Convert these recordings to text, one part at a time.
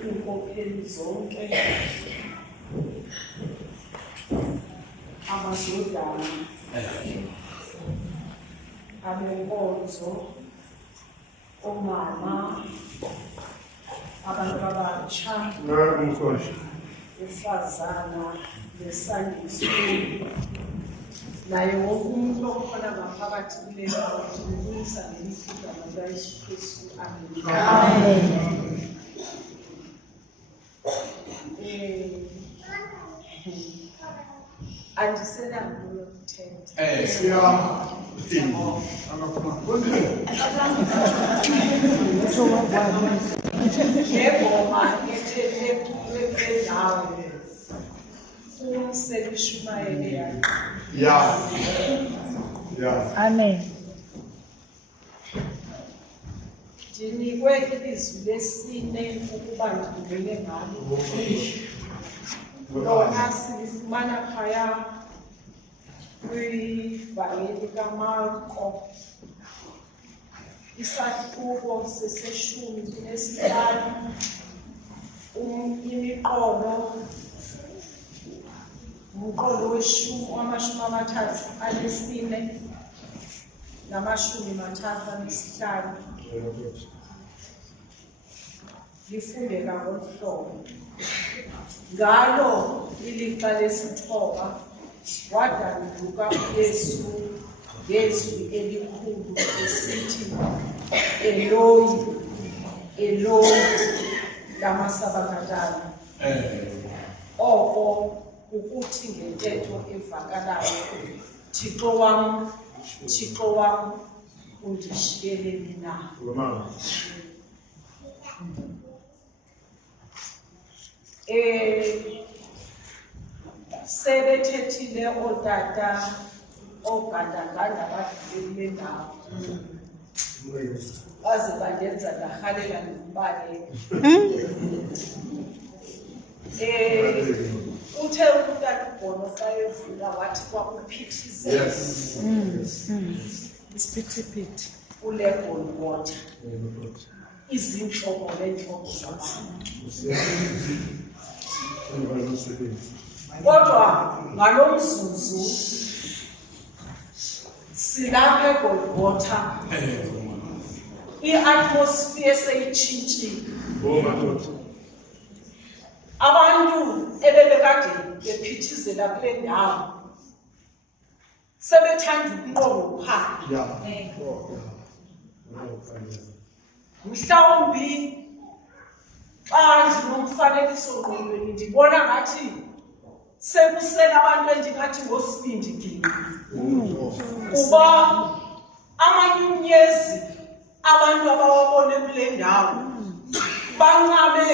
Inkokheli zonke amadodana abenkonzo omama abantu abatsha besifazana besandiswe naye wonke umuntu okhona ngaphakathi kule ndawo ukubuyisa ngemifudana kaYesu Kristu. Amen. Andisela ngokuthetha. Ngegoma ethethe kwendawo umselishumayele yakhe. Amen. Ndinikwe ilizwi lesine ukuba ndivele ngalo. Lona silifumana phaya kwivangeli kaMarko, isahluko seseshumi esihlanu, imiqolo, umqolo wamashumi amathathu anesine namashumi mathathu anesihlanu. Lifundeka ngolu hlobo. Ngalo ilixa lesithoba wadanduka uYesu ngezwi elikhulu esithi, Eloi, Eloi, lama sabakthani. Oko ukuthi ngentetho evakalayo, Thixo wam, Thixo wam, undishiyeleni na? Sebethethile otata ogandaganda abadlulile ndawo baze bandenza ndarhalela ndikubaleka. Uthe utata uBhono xa evula wathi kwakuphithizela Isiphithiphithi kule Golgotha izintlobo neentlobo zabantu. Kodwa ngalo mzuzu silapha eGolgotha, i-atmosphere seyitshintshile. Abantu ebebekade bephithizela kule ndawo sebethanda ukunqongophala. Mhlawumbi xa ndinomfanekiso ngqondweni ndibona ngathi sekusela abantu endingathi ngosibindi gili, kuba amanyunyezi abantu abawabone kule ndawo bancame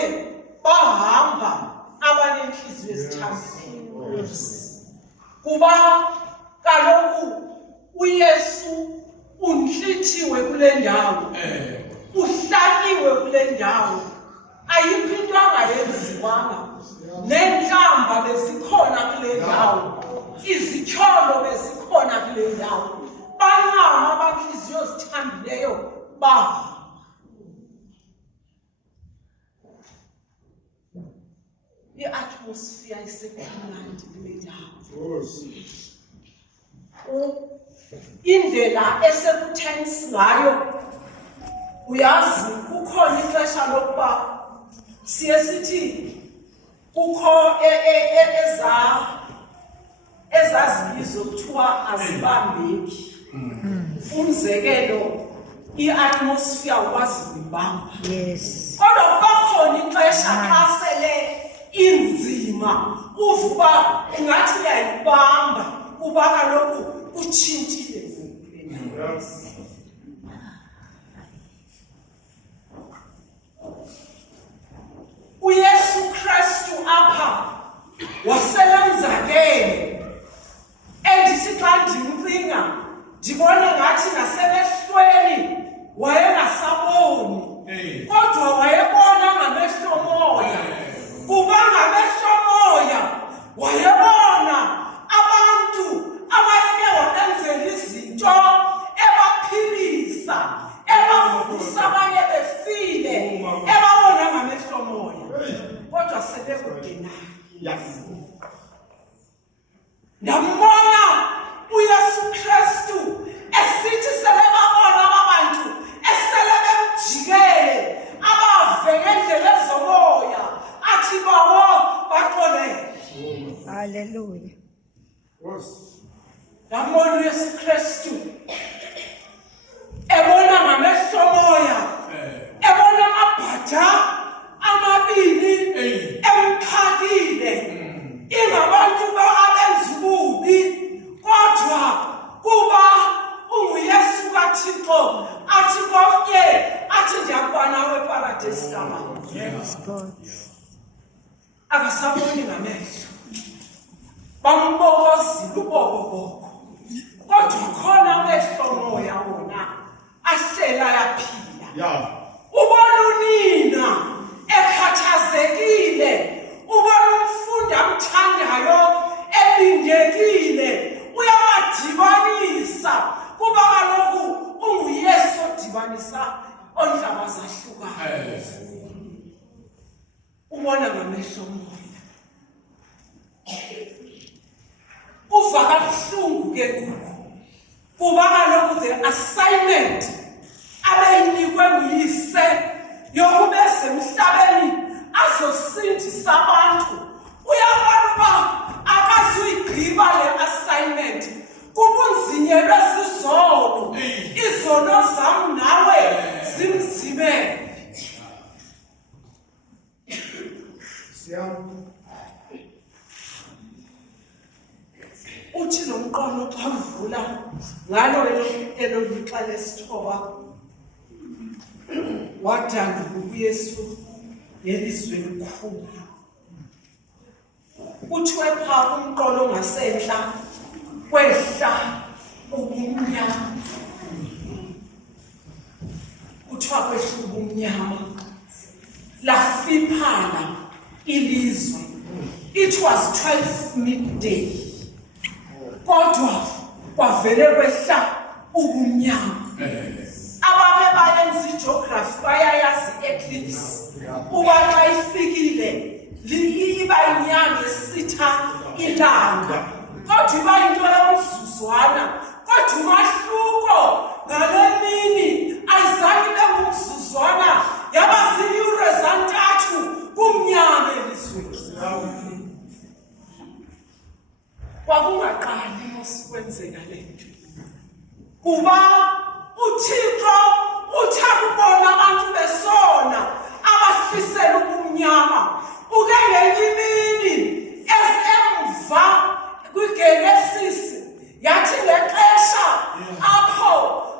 bahamba abanentliziyo ezithambileyo, kuba kaloku uYesu untlithiwe kule ndawo, uhlakiwe kule ndawo, ayikho into angayenziwanga. Neentlamba bezikhona kule ndawo, izityholo bezikhona kule ndawo, bancama abantliziyo zithambileyo bahamba. I-atmosphere isekumnandi kule ndawo. Indlela esekutense ngayo, uyazi kukhona ixesha lokuba siye sithi kukho ezazibizo kuthiwa azibambeki. Umzekelo, i-atmosphere ukwazi uyibamba. Kodwa kubakhona ixesha xa sele inzima uvuba ungathi uyayibamba kuba kaloku utshintshile ngoku. uYesu Kristu apha waselenzakele, endithi xa ndimcinga ndibona ngathi nasemehlweni wayengasaboni, kodwa wayebona ngamehlo moya, kuba ngamehlo moya wayebona abantu abayeke wabenzela izinto kaThixo athi komnye athi ndiyakuba nawe eparadesi kamama. Yes, God. Akasaboni ngamehlo. Bambokozile ubokoboko. Kodwa khona amehlo moya wona ahlela yaphila. Ubona unina ekhathazekile, ubona umfundi amthandayo ebindekile, uyabadibanisa kuba kaloku unguYesu odibanisa ondaba zahlukayo. Ubona ngamehlo moya. Uva kabuhlungu ke kuko kuba kaloku the assignment abeyinikwe nguyise yokuba esemhlabeni azosindisa abantu, uyabona uba akazuyigqiba le assignment. Kubunzinye lwesizono, izono zam nawe zimzimele. Uthi lo mqondo xa uvula ngalo elo lixa lesithoba wadanda uYesu ngelizwi elikhulu. Kuthiwe phaa kumqolo ongasentla kwehla ubumnyama. Kuthiwa kwehla ubumnyama lafiphala ilizwe. It was 12 midday. Kodwa kwavele kwehla ubumnyama. Ababe bayenza igeography bayayazi eclipse. Uba xa ifikile iba inyanga esitha ilanga. Kodwa iba into yomzuzwana. Kodwa umahluko ngale mini ayizange ibe ngumzuzwana, yaba ziiyure zantathu kumnyama elizweni. Kwakungaqali mosikwenzeka le nto kuba uThixo uthi akubona abantu besona abafisela ubumnyama. Uke ngenye imini esemva kwiGenesis yathi ngexesha apho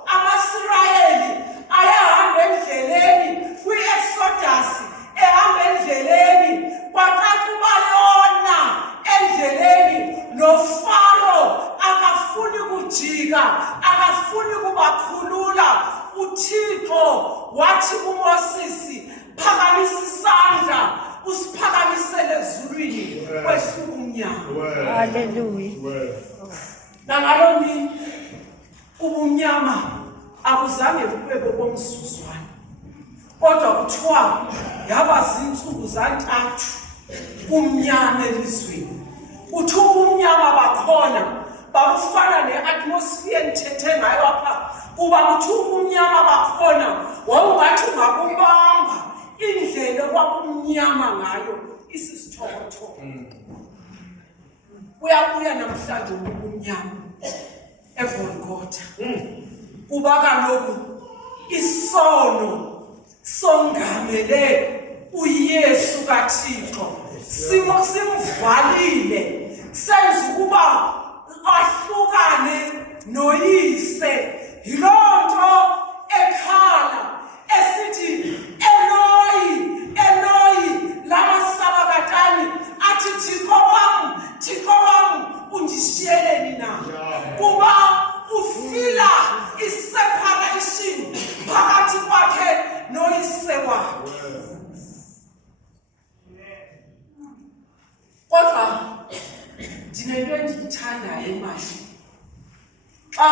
amaSirayeli ayahamba endleleni kwi-Exodus, ehamba endleleni kwacaca uba yona endleleni noFaro akafuni kujika, akafuni kubakhulula. uThixo wathi kuMoses, phakamisa isandla usiphakamisele ezulwini kwehla ubumnyama. Hallelujah. Nangalo mini ubumnyama akuzange bube bomsuzwana, kodwa kuthiwa yaba zinsuku zantathu kumnyama elizweni. Uthi ubumnyama bakhona babufana ne-atmosphere endithethe ngayo apha, kuba kuthi ubumnyama bakhona wawungathi ungakubamba indlela okwakumnyama ngayo isisithokotho. Uyabuya namhlanje ubumnyama eGolgotha kuba kaloku isono songamele uYesu kaThixo, simvalile, senza ukuba ahlukane noyise. Yiloo nto ekhala esithi Eloi, Eloi lama sabakthani, athi Thixo wam undishiyeleni na? Kuba ufila i-separation phakathi kwakhe noyise wakhe. Kodwa ndinento endiyithandayo manje, xa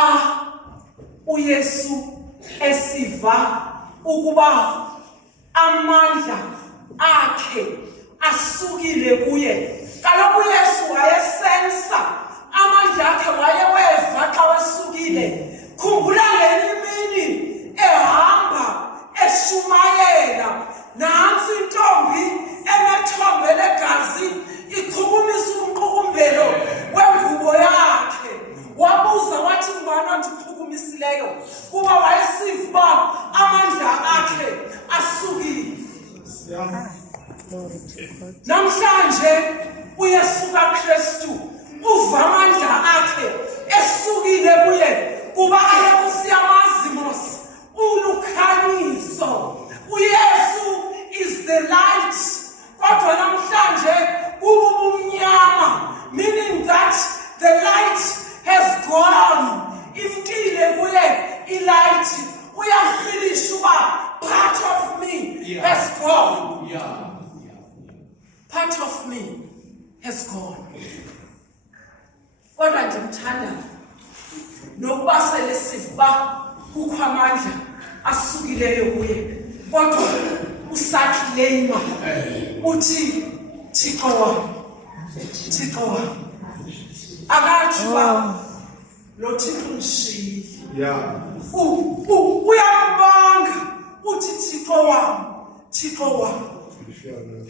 uYesu esiva ukuba amandla akhe asukile kuye. Kaloku uYesu wayesensa amandla akhe, wayeweva xa wasukile. Khumbula ngenye imini ehamba eshumayela, nantsi intombi enethombe legazi ichukumisa umqukumbelo wengubo yakhe. Wabuza wathi, ngubani ondichukumisileyo? Kuba wayesiva amandla akhe asukile. Namhlanje uYesu kaKristu uva amandla akhe esukile kuye kuba ayekusiya amazimo ilayithi uyafilisha uba part of me has gone. Part of me has gone. Kodwa ndimthanda nokuba sele siva kukho amandla asukileyo kuye, kodwa usakleyima uthi Thixo wam, Thixo wam, akathi uba lo Thixo undishiyile. Uyambanga uthi Thixo wam, Thixo wam.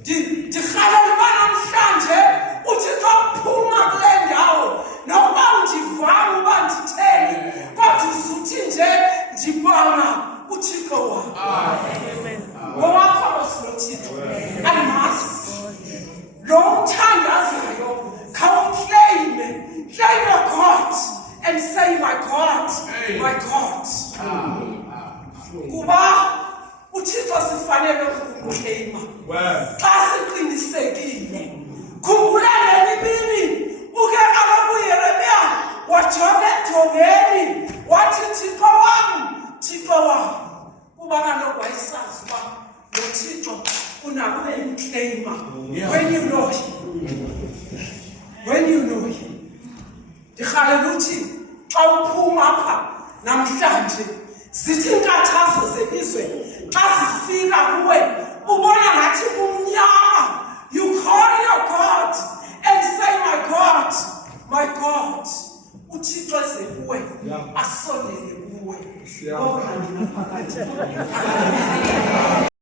Ndirhalela uba namhlanje uThixo uphuma kule ndawo, nokuba undivanga uba nditheni, kodwa uzuthi nje ndibanga uThixo wam. Ngowakho loSinothixo andimazi lo umthandazayo, khawukleyime, claim your God and say my God, my God. Kuba uThixo sifanele ukumkleyima xa siqinisekile. Khumbula nemibini uke abakuYeremiya wajonga edongeni wathi Thixo wam, Thixo wam, kuba kaloku wayesazi uba lo Thixo unakho emkleyima. When you know him, when you know him. Ndirhalela uthi xa uphuma apha namhlanje zithi inkathazo zelizwe xa zifika kuwe ubona ngathi kumnyama, you call your God and say my God, my God. uThixo eze kuwe asondele kuwe.